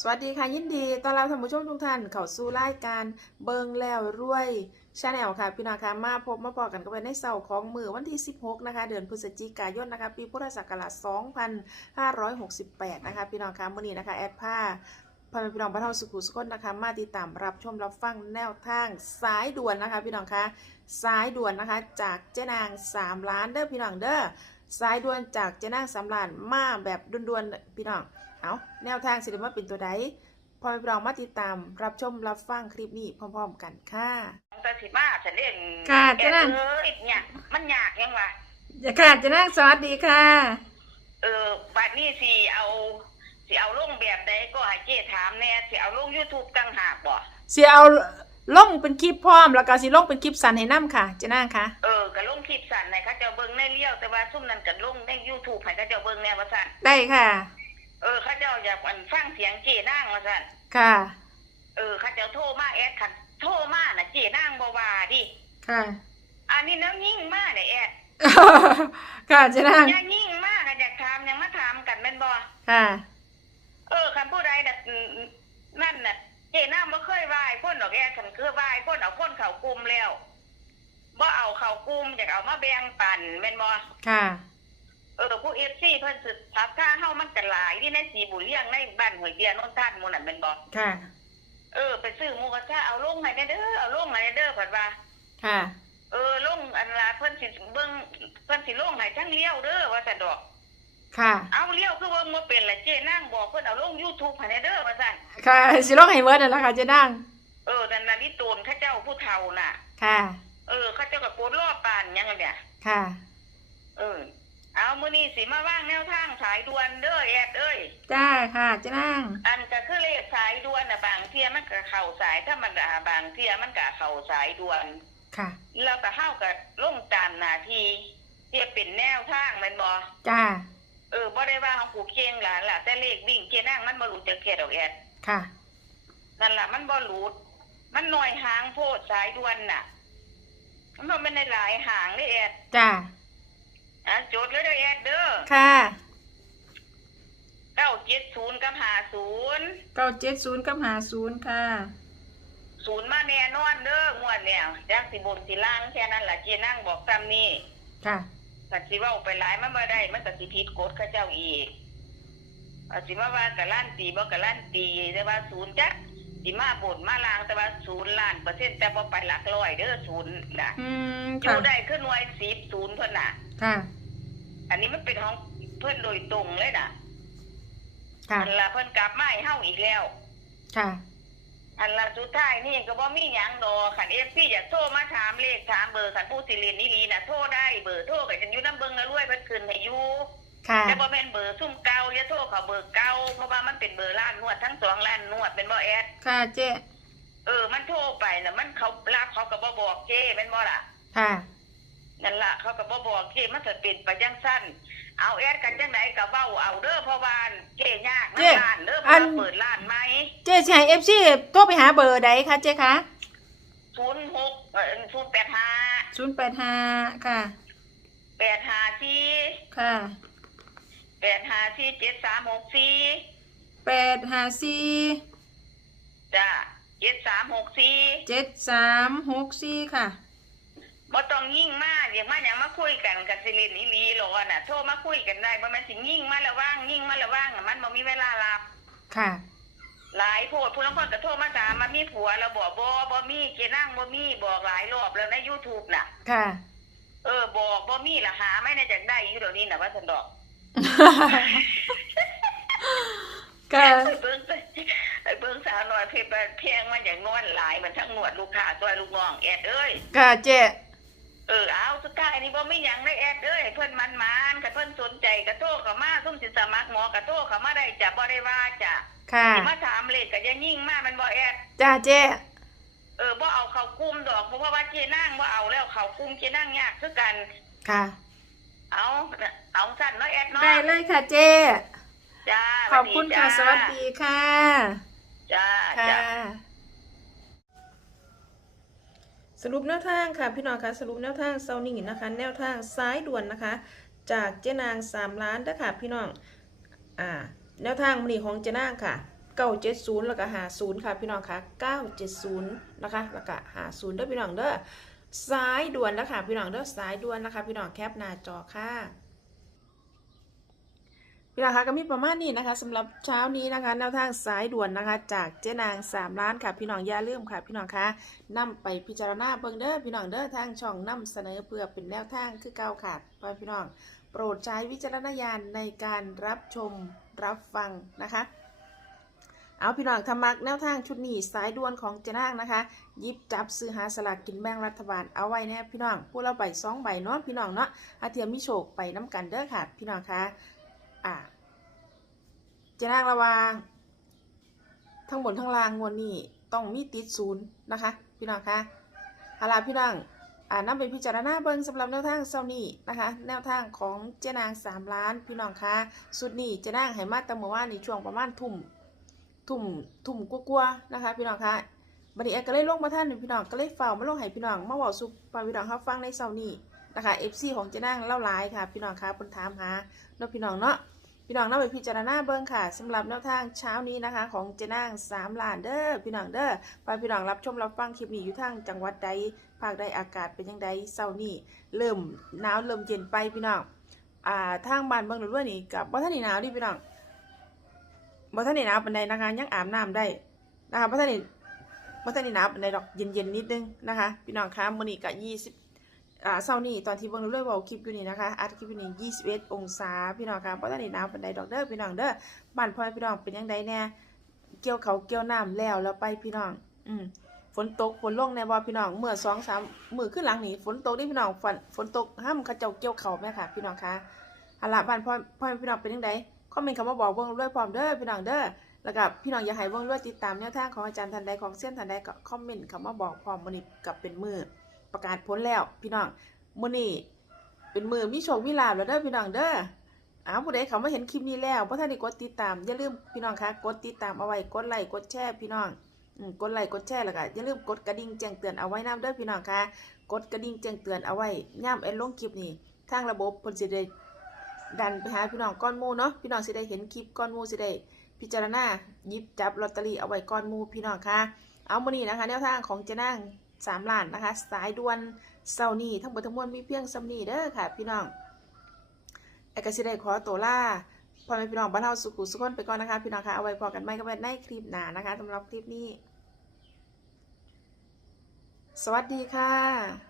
สวัสดีค่ะ ยินดีตอนเรับท่านผู้ชมทุกท่านเข้าสู่รายการเบิงแล้วรวยชาแนลค่ะพี่น้องคะมาพบมาพอกันกันไปในเสาร์ของมือวันที่ 16 นะคะ เดือนพฤศจิกายนนะคะ ปีพุทธศักราช 2568 นะคะ พี่น้องคะมื่อนี้นะคะ แอดผ้าพ่อแม่พี่น้องพระเท่าสุขุสุขนนะคะ มาติดตามรับชมรับฟังแนวทางสายด่วนนะคะ พี่น้องคะสายด่วนนะคะ จากเจ๊นาง 3 ล้านเด้อพี่น้องเด้อสายด่วนจากเจ๊นาง3ล้านมาแบบด่วนๆพี่น้อง เอาแนวทางสิริมาเป็นตัวใดพอไปลองมาติดตามรับชมรับฟังคลิปนี้พร้อม ๆ กันค่ะแต่สิมาฉันเล่นค่ะแอจะดนั่งเอ้ยเนี่ยมันยากยังวะอย่าขาดจะนั่งสวัสดีค่ะ เออบัดนี้สิเอาสิเอาลงแบบใดก็ให้เจ้ถามแน่สิเอาลง YouTube ตั้งหากบ่เสียเอาลงเป็นคลิปพร้อมแล้วก็สิลงเป็นคลิปสั้นให้น้ำค่ะเจะนั่งค่ะเออก็ลงคลิปสั่นให้เขาเจ้าเบิ่งในเลี้ยวแต่ว่าซุ่มนั้นก็ลงใน YouTube ให้เขาเจ้าเบิ่งแน่ว่าซั่นได้ค่ะ เออเขาเจ้าอยากอันฟังเสียงเจ้นางว่าซั่นค่ะ เออเขาเจ้าโทรมาแอดคันโทรมาน่ะเจ้นางบ่ว่าดิค่ะ อันนี้น้ำยิ่งมาเด้แอดค่ะเจะนั่งอย่ายิ่งมากอยากถามยังมาถามกันแม่นบ่ค่ะ เออคันผู้ใดน่ะอืมนั่นน่ะเจน้าบ่เคยไหว้คนดอกแอคันคือไหว้คนเอาคนเข้ากลุ่มแล้วบ่เอาเข้ากลุ่มอยากเอามาแบ่งปันแม่นบ่ค่ะ เออผู้ FC เพิ่นสิทับค่าเฮามันก็หลายที่ในสีบุญเลี้ยงในบ้านห้วยเดียนนนท่านหมู่นั่นแม่นบ่ค่ะ เออ ไปซื้อหมูกระทะเอาลงให้แน่เด้อเอาลงให้แน่เด้อเพิ่นว่า ค่ะ เออลงอันละเพิ่นสิเบิ่งเพิ่นสิลงให้ทั้งเลี้ยวเด้อว่าซั่นดอก ค่ะ เอาเลี้ยวคือว่าบ่เป็นละเจนางบอกเพิ่นเอาลง YouTube ให้แน่เด้อว่าซั่นค่ะสิลงให้เวิร์ดนั่นแหละค่ะเจะนั่งเออนั่นน่ะนี่โตนเขาเจ้าผู้เฒ่าน่ะ ค่ะ เออเขาเจ้าก็โกดรอบปานหยังกันเนี่ยค่ะ เออ เอามื้อนี้สิมาว่างแนวทางสายด่วนเด้อแอดเอ้ย จ้าค่ะเจะนั่งอันก็คือเลขสายด่วนน่ะบางเที่ยมันก็เข้าสายธรรมดาบางเที่ยมันก็เข้าสายด่วน ค่ะ แล้วก็เฮาก็ลงตามหน้าที่ที่เป็นแนวทางแม่นบ่จ้าเออบ่ได้ว่าเฮากูเก่งหลานล่ะแต่เลขวิ่งเจนั่งมันบ่รู้จักเกียดอกแอดค่ะ นั่นล่ะมันบ่รู้มันน้อยหางโพดสายด่วนน่ะ มันบ่แม่นได้หลายหางเด้แอดจ้า อะจดเลยเด้อแอดเด้อค่ะเก้าเจ็ดศูนย์กับหาศูนย์เก้าเจ็ดศูนย์กับหาศูนย์ค่ะ ศูนย์มาแน่นอนเด้องวดเนี่ยจากสิบนสิล่างแค่นั้นล่ะเจนั่งบอกซ้ำนี่ค่ะกัสิเว่าไปหลายมันบ่ได้มันก็สิผิดกฎเข้าเจ้าอีกเอาสิมาว่ากะล้านตีบ่กะล้านตีแต่ว่าศูนย์จัก สิมาบนมาลางแต่ว่าศูนย์ล้านเปอร์เซ็นต์แต่บ่ไปหลักร้อยเด้อศูนย์น่ะอืมอค่ะยู่ได้ขึ้นหน่วยสิบศูนย์เพิ่นน่ะ ค่ะอันนี้มันเป็นของเพิ่นโดยตรงเลยน่ะค่ะอันละเพิ่นกลับมาให้เฮาอีกแล้ว ค่ะอันละสุดท้ายนี่ก็บ่มีหยังดอกคัน FC อยากโทรมาถามเลขถามเบอร์คันผู้สิเรียนนี่ลีน่ะโทรได้เบอร์โทรก็จะอยู่นํเบิ่งแล้วรวยเพิ่นขึ้นให้อยู่ค่ะแต่บ่แม่นเบอร์ซุ่มเก่า อย่าโทรเขาเบอร์เก่าเพราะว่ามันเป็นเบอร์ร้านนวดทั้งสองร้านนวดเป็นบ่แอดค่ะเจ๊เออ มันโทรไปน่ะมันเขารับเขาก็บ่บอกเจ้แม่นบ่ล่ะค่ะนั่นล่ะเขาก็บ่บอกเจ้มันจะเป็นไปจังซั่นเอาแอดกันจังไดก็เว้าเอาเด้อเพราะว่าเจ้ยากมันร้านเด้อเพราะว่าเปิดร้านใหม่เจ๊ใช้เอฟซีโทรไปหาเบอร์ใดคะเจ๊คะ06เอ่อ085ศูนย์แปดห้าค่ะ854ค่ะ 854 7364แปดห้าสี่จ้า7364เจ็ดสามหกสี่ค่ะบ่ต้องยิ่งมากอย่างมาอย่างมาคุยกันกับสิรินอีหลีหรอกน่ะโทรมาคุยกันได้บ่แม่นสิยิ่งมาแล้วว่างยิ่งมาแล้วว่างน่ะมันบ่มีเวลารับค่ะ หลายโพดผู้ลางคนก็โทรมาถามมามีผัวแล้วบอกบ่บ่มีเจนั่งบ่มีบอกหลายรอบแล้วใน YouTube น่ะ ค่ะ เออบอกบ่มีล่ะหาไม่ได้จักได้อยู่เดี๋ยวนี้น่ะว่าซั่นดอก ค่ะไปเบิ่งไปไปเบิ่งสาวน้อยเพชรบ้านเพียงมันอย่างนอนหลายมันทั้งหนวดลูกค้าซอยลูกน้องแอดเอ้ยค่ะเจ๊เออเอาสุดท้ายนี่บ่มีหยังได้แอดเอ้ยเพิ่นมันมานๆกับเพิ่นสนใจกระโทษเข้ามาซุ่มสิสมัครหมอกระโทษเข้ามาได้จ้ะบ่ได้ว่าจ้ะค่ะสิมาถามเลขก็อย่ายิ่งมามันบ่แอดจ้าเจ๊เออบ่เอาเข้ากลุ่มดอกเพราะว่าเจนางบ่เอาแล้วเข้ากลุ่มเจนางยากคือกันค่ะ เอาเอาสั่นเนาะแอดเนาะได้เลยค่ะเจ๊จ้าขอบคุณค่ะ สวัสดีค่ะ จ้าค่ะจ้าสรุปแนวทางค่ะพี่น้องคะสรุปแนวทางเซานี่นะคะ แนวทางซ้ายด่วนนะคะ จากเจนาง3ล้านเด้อค่ะพี่น้องอ่าแนวทางมณีของเจนางค่ะ970แล้วก็50ค่ะพี่น้องค่ะ970นะคะแล้วก็50เด้อพี่น้องเด้อ สายด่วนนะคะพี่น้องเด้อสายด่วนนะคะพี่น้องแคปหน้าจอค่ะพี่น้องคะก็มีประมาณนี้นะคะสำหรับเช้านี้นะคะแนวทางสายด่วนนะคะ จากเจ๊นาง3ล้านค่ะ พี่น้องอย่าลืมค่ะ พี่น้องคะนำไปพิจารณาเบิ่งเด้อพี่น้องเด้อทางช่องนำเสนอเพื่อเป็นแนวทางคือเก่าค่ะพ่อพี่น้อง โปรดใช้วิจารณญาณในการรับชมรับฟังนะคะ เอาพี่น้องทำมักแนวทางชุดนี้สายด่วนของเจนางนะคะยิบจับซื้อหาสลากกินแบ่งรัฐบาลเอาไว้แน่พี่น้องผู้เราใบสองใบเนาะพี่น้องเนาะอาเทียมมิโชคไปน้ำกันเด้อค่ะ พี่น้องคะอ่าเจนางระวางทั้งบนทั้งล่างงวดนี้ต้องมีติดศูนย์นะคะ พี่น้องคะเอาล่ะพี่น้องอ่านำไปพิจารณาเบิ่งสำหรับแนวทางเซานี้นะคะ แนวทางของเจนางสามล้านพี่น้องคะสุดนี้เจนางให้มาแตะเมื่อวานในช่วงประมาณทุ่ม ทุ่มทุ่มกลัวๆนะคะ พี่น้องคะบัดนี้แอร์ก็เลยลงมาท่านพี่น้องก็เลยเฝ้ามาลงให้พี่น้องมาบอกสุปพี่น้องเขาฟังในเซานี้นะคะ FC ของเจนางเล่าลายค่ะ พี่น้องคะเพิ่นถามหาเนาะพี่น้องเนาะพี่น้องนำไปพิจารณาเบิ่งค่ะสำหรับแนวทางเช้านี้นะคะ ของเจนาง3ล้านเด้อพี่น้องเด้อไปพี่น้องรับชมรับฟังคลิปนี้อยู่ทางจังหวัดใดภาคใดอากาศเป็นยังไงเช้านี้เริ่มหนาวเริ่มเย็นไปพี่น้องอ่าทางบ้านเบิ่งด้วยนี่กับบ่ทันได้หนาวดิพี่น้อง บ่ทันได้หนาวปานใดนะคะ ยังอาบน้ำได้นะคะบ่ทันได้บ่ทันได้หนาวปานใดดอกเย็นๆนิดนึงนะคะพี่น้องคะมื้อนี้ก็20อ่าเช้านี้ตอนที่เบิ่งเรื่อยๆเว้าคลิปอยู่นี่นะคะอัดคลิปอยู่นี่21 องศาพี่น้องคะบ่ทันได้หนาวปานใดดอกเด้อพี่น้องเด้อบ้านพ่อพี่น้องเป็นจังไดแน่เกี่ยวเขาเกี่ยวน้ำแล้วแล้วไปพี่น้อง อืมฝนตกฝนลงแน่บ่อพี่น้องเมื่อ2 3มื้อขึ้นหลังนี่ฝนตกเด้พี่น้องฝนฝนตกห้ามขาเจ้าเกี่ยวเขาแม่ค่ะ พี่น้องคะอาละบ้านพ่อพ่อพี่น้องเป็นจังได คอมเมนต์คำว่าบอกเบิ่งรื่อยพร้อมเด้อพี่น้องเด้อแล้วก็พี่น้องอยากให้เบิ่งรื่อยติดตามแนวทางของอาจารย์ทันใดของเส้นทันใดก็คอมเมนต์คำว่าบอกพร้อมมือนี้กับเป็นมือประกาศผลแล้ว พี่น้องมือนี้เป็นมือมีโชคมีลาภแล้วเด้อพี่น้องเด้ออ้าวผู้ใดเขามาเห็นคลิปนี้แล้วบ่ทันได้กดติดตามอย่าลืมพี่น้องคะกดติดตามเอาไว้กดไลค์กดแชร์พี่น้องกดไลค์กดแชร์แล้วก็อย่าลืมกดกระดิ่งแจ้งเตือนเอาไว้นํเด้อพี่น้องคะกดกระดิ่งแจ้งเตือนเอาไว้ย่ามแอดลงคลิปนี้ทางระบบพิ่นสิได้ ดันไปหาพี่น้องก้อนมูเนาะพี่น้องสิได้เห็นคลิปก้อนมูสิได้พิจารณายิบจับลอตเตอรี่เอาไว้ก้อนมูพี่น้องคะเอามื้อนี้นะคะ แนวทางของเจนางสามล้านนะคะ สายด่วนเซานี่ทั้งหมดทั้งมวลมีเพียงสำนีเด้อค่ะ พี่น้องไอ้กสิได้ขอตัวล่าพ่อแม่พี่น้องบ้านเฮาสุขุสุขคนไปก่อนนะคะ พี่น้องคะเอาไว้พอกันไม่ก็ไว้ในคลิปหน้านะคะสำหรับคลิปนี้ สวัสดีค่ะ